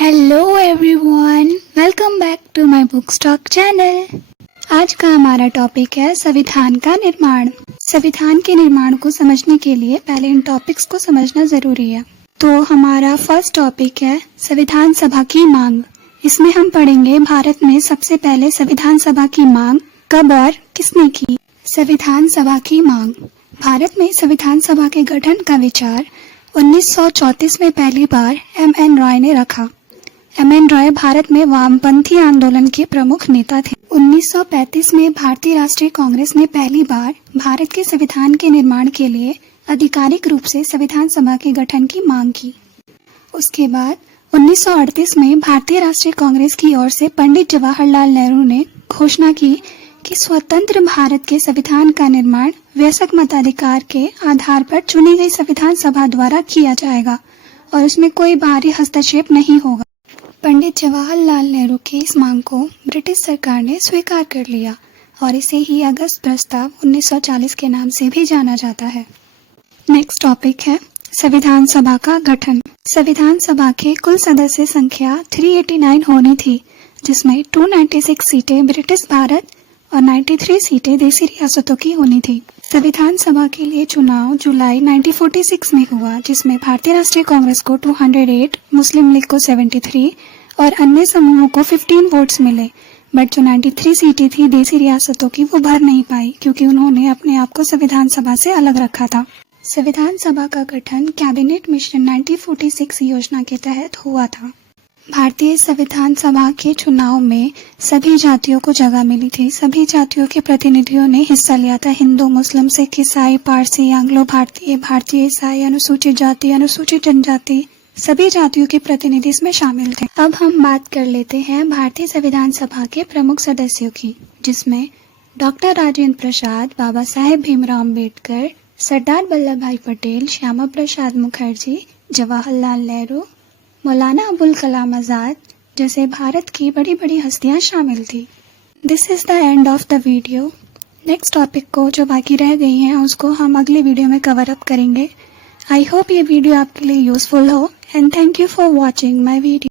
Hello everyone, welcome back to my book stock channel. आज का हमारा टॉपिक है संविधान का निर्माण। संविधान के निर्माण को समझने के लिए पहले इन टॉपिक्स को समझना जरूरी है। तो हमारा फर्स्ट टॉपिक है संविधान सभा की मांग। इसमें हम पढ़ेंगे भारत में सबसे पहले संविधान सभा की मांग कब और किसने की। संविधान सभा की मांग। भारत में संविधान सभा के गठन का विचार 1934 में पहली बार M.N. रॉय ने रखा। M.N. रॉय भारत में वामपंथी आंदोलन के प्रमुख नेता थे। 1935 में भारतीय राष्ट्रीय कांग्रेस ने पहली बार भारत के संविधान के निर्माण के लिए आधिकारिक रूप से संविधान सभा के गठन की मांग की। उसके बाद 1938 में भारतीय राष्ट्रीय कांग्रेस की ओर से पंडित जवाहरलाल नेहरू ने घोषणा की कि स्वतंत्र भारत के संविधान का निर्माण वयस्क मताधिकार के आधार पर चुनी गई संविधान सभा द्वारा किया जाएगा और उसमें कोई बाहरी हस्तक्षेप नहीं होगा। पंडित जवाहरलाल नेहरू की इस मांग को ब्रिटिश सरकार ने स्वीकार कर लिया और इसे ही अगस्त प्रस्ताव 1940 के नाम से भी जाना जाता है। नेक्स्ट टॉपिक है संविधान सभा का गठन। संविधान सभा के कुल सदस्य संख्या 389 होनी थी, जिसमें 296 सीटें ब्रिटिश भारत और 93 सीटें देसी रियासतों की होनी थी। संविधान सभा के लिए चुनाव जुलाई 1946 में हुआ, जिसमें भारतीय राष्ट्रीय कांग्रेस को 208, मुस्लिम लीग को 73 और अन्य समूहों को 15 वोट्स मिले। बट जो 93 सीटें थी देसी रियासतों की, वो भर नहीं पाई क्योंकि उन्होंने अपने आप को संविधान सभा से अलग रखा था। संविधान सभा का गठन कैबिनेट मिशन 1946 योजना के तहत हुआ था। भारतीय संविधान सभा के चुनाव में सभी जातियों को जगह मिली थी। सभी जातियों के प्रतिनिधियों ने हिस्सा लिया था। हिंदू, मुस्लिम, सिख, ईसाई, पारसी, एंग्लो भारतीय, भारतीय ईसाई, अनुसूचित जाति, अनुसूचित जनजाति, सभी जातियों के प्रतिनिधि इसमें शामिल थे। अब हम बात कर लेते हैं भारतीय संविधान सभा के प्रमुख सदस्यों की, जिसमें डॉक्टर राजेंद्र प्रसाद, बाबा साहेब भीमराव अम्बेडकर, सरदार वल्लभ भाई पटेल, श्यामा प्रसाद मुखर्जी, जवाहरलाल नेहरू, मौलाना अबुल कलाम आजाद जैसे भारत की बड़ी बड़ी हस्तियां शामिल थी। This is the end of the video. Next topic को जो बाकी रह गई हैं उसको हम अगले वीडियो में कवर अप करेंगे। आई होप ये वीडियो आपके लिए यूजफुल हो and thank you for watching my video.